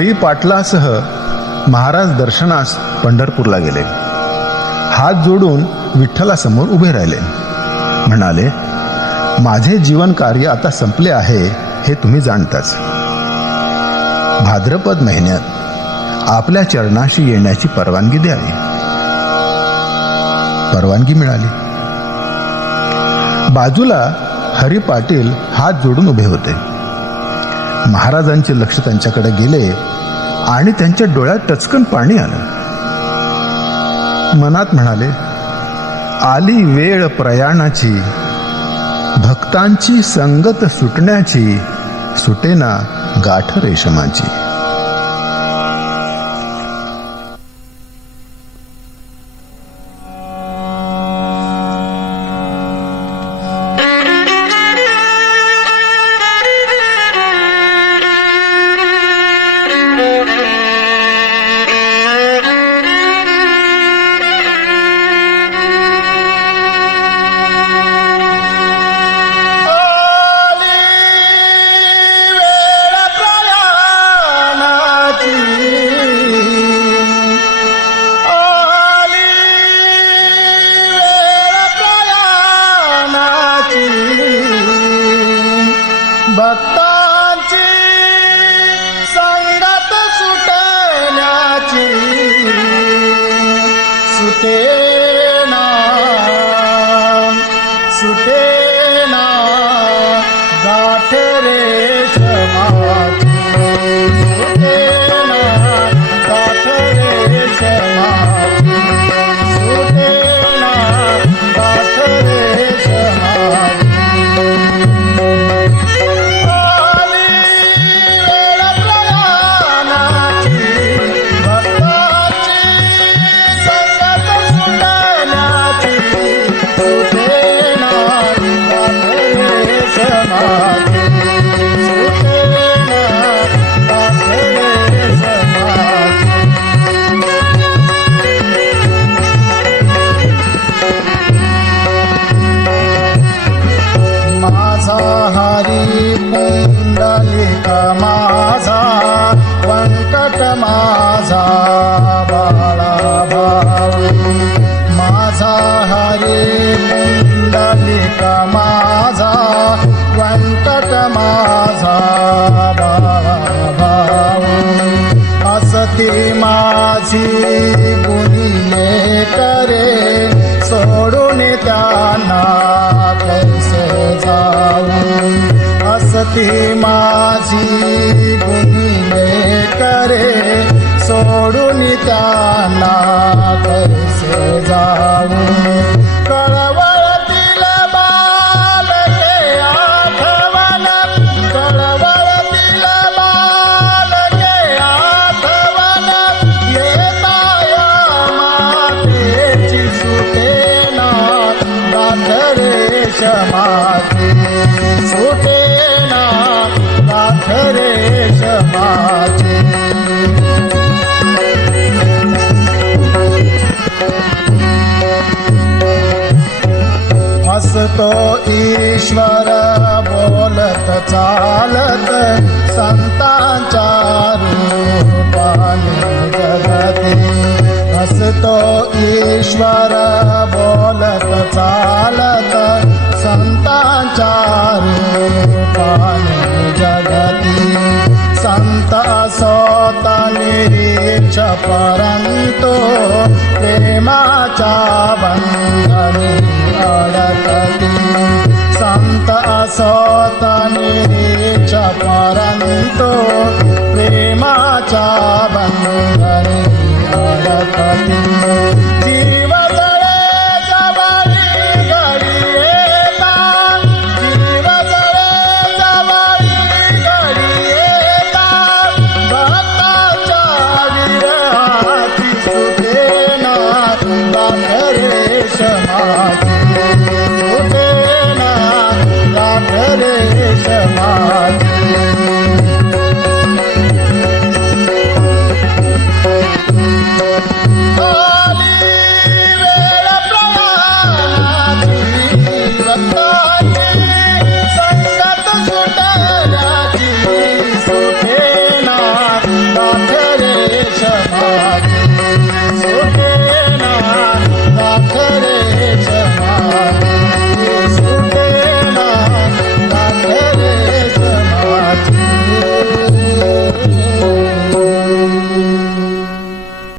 हरी पाटलासह महाराज दर्शनास पंढरपूरला गेले. हात जोडून विठ्ठलासमोर उभे राहिले. म्हणाले माझे जीवन कार्य आता संपले आहे हे तुम्ही जाणताच. भाद्रपद महिन्यात आपल्या चरणाशी येण्याची परवानगी द्यावी. परवानगी मिळाली. बाजूला हरी पाटील हात जोडून उभे होते. महाराजांचे लक्ष त्यांच्याकडे गेले आणि त्यांच्या डोळ्यात टचकन पाणी आलं. मनात म्हणाले आली वेळ प्रयाणाची. भक्तांची संगत सुटण्याची. सुटेना गाठ रेशमाची. सुटेना गाठ रे समाधी माझा बाळा भाऊ. माझा हरे पुंडलिक माझा वंकट माझा बाळा भाऊ. असती माझी गुणिले करे सोडून त्यांना कैसे जाऊ. असती माझी गाठरे समाधी सुटेना गाठरे समाधी हसतो ईश्वर बोलत चालत संतांच्या रूपाने जगती. हसतो ईश्वर प्रेमाच्या बंधनी अडकती. संत असत निरीक्ष परंतु